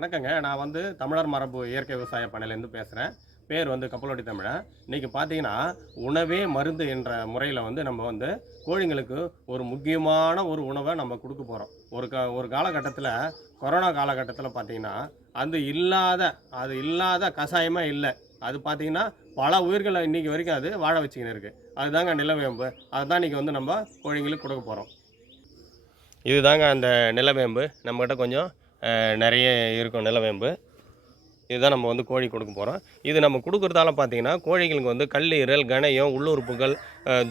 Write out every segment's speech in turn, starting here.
வணக்கங்க. நான் வந்து தமிழர் மரபு இயற்கை விவசாய பண்ணையிலேருந்து பேசுறேன். பேர் வந்து கப்பலோட்டி தமிழன். இன்னைக்கு பார்த்தீங்கன்னா, உணவே மருந்து என்ற முறையில வந்து நம்ம வந்து கோழிங்களுக்கு ஒரு முக்கியமான ஒரு உணவ நம்ம குடுக்க போறோம். ஒரு காலகட்டத்தில கொரோனா காலகட்டத்தில பார்த்தீங்கன்னா, அது இல்லாத கசாயமே இல்ல. அது பார்த்தீங்கன்னா, பல உயிர்கள இன்னைக்கு வரைக்கும் அது வாழ வச்சுக்கின்னு இருக்கு. அதுதாங்க நிலவேம்பு. அதுதான் இன்னைக்கு வந்து நம்ம கோழிங்களுக்கு குடுக்க போறோம். இதுதாங்க அந்த நிலவேம்பு. நம்மகிட்ட கொஞ்சம் நெறைய இருக்கும் நிலவேம்பு. இதுதான் நம்ம வந்து கோழிக்கு குடுக்க போறோம். இது நம்ம குடுக்குறதால பார்த்தீங்கன்னா, கோழிகளுக்கு வந்து கல்லீரல், கணையம், உள்ளுறுப்புகள்,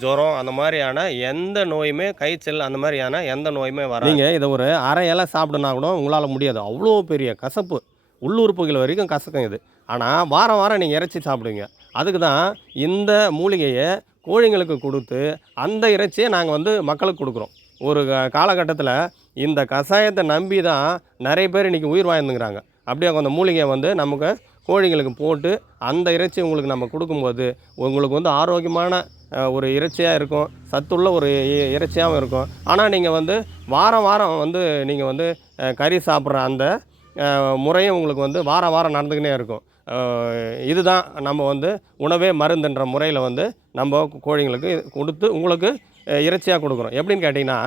ஜுரம் அந்த மாரியான எந்த நோயுமே காய்ச்சல் அந்த மாரியான எந்த நோயுமே வராது. நீங்க இத ஒரு 1/2 இல சாப்பிடனா கூட உங்களால முடியாது. அவ்ளோ பெரிய கசப்பு. உள்ளுறுப்புகள் வரைக்கும் கசக்கும் இது. ஆனா, வாரம் வாரம் நீங்க இறைச்சி சாப்பிடுவீங்க. அதுக்கு தான் இந்த மூலிகைய கோழிங்களுக்கு குடுத்து, அந்த இறைச்சிய நாங்க வந்து மக்களுக்கு குடுக்குறோம். ஒரு காலகட்டத்தில இந்த கசாயத்த நம்பி தான் நெறைய பேர் இன்னைக்கு உயிர் வாழ்ந்துங்கிறாங்க. அப்படியே அந்த மூலிகைய வந்து நமக்கு கோழிங்களுக்கு போட்டு, அந்த இறைச்சி உங்களுக்கு நம்ம குடுக்கும்போது, உங்களுக்கு வந்து ஆரோக்கியமான ஒரு இறைச்சியா இருக்கும். சத்துள்ள ஒரு இறைச்சியாவும் இருக்கும். ஆனா, நீங்க வந்து வாரம் வாரம் வந்து நீங்க வந்து கறி சாப்பிடுற அந்த முறையும் உங்களுக்கு வந்து வாரம் வாரம் நடந்துக்கின்னே இருக்கும். அ இதுதான் நம்ம வந்து உணவே மருந்துன்ற முறையில வந்து நம்ப கோழிங்களுக்கு குடுத்து உங்களுக்கு இறைச்சியா குடுக்குறோம். எப்படின்னு கேட்டீங்கன்னா,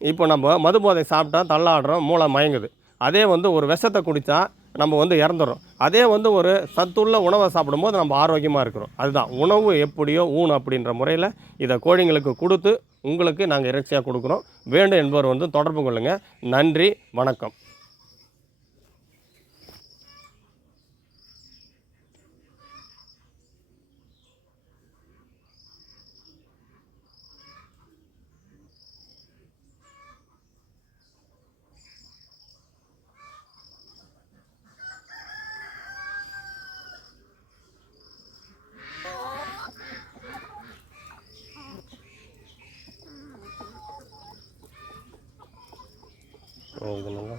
இப்போ நம்ம மதுபோதை சாப்பிட்டா தள்ளாடுறோம், மூளை மயங்குது. அதே வந்து ஒரு விஷத்த குடித்தா நம்ம வந்து இறந்துர்றோம். அதே வந்து ஒரு சத்துள்ள உணவ சாப்பிடும்போது நம்ம ஆரோக்கியமா இருக்கிறோம். அதுதான் உணவு எப்படியோ ஊண் அப்படின்ற முறையில இத கோழிங்களுக்கு குடுத்து, உங்களுக்கு நாங்க இறைச்சியா குடுக்குறோம். வேண்டும் என்பவர் வந்து தொடர்பு கொள்ளுங்க. நன்றி, வணக்கம். இது நல்லா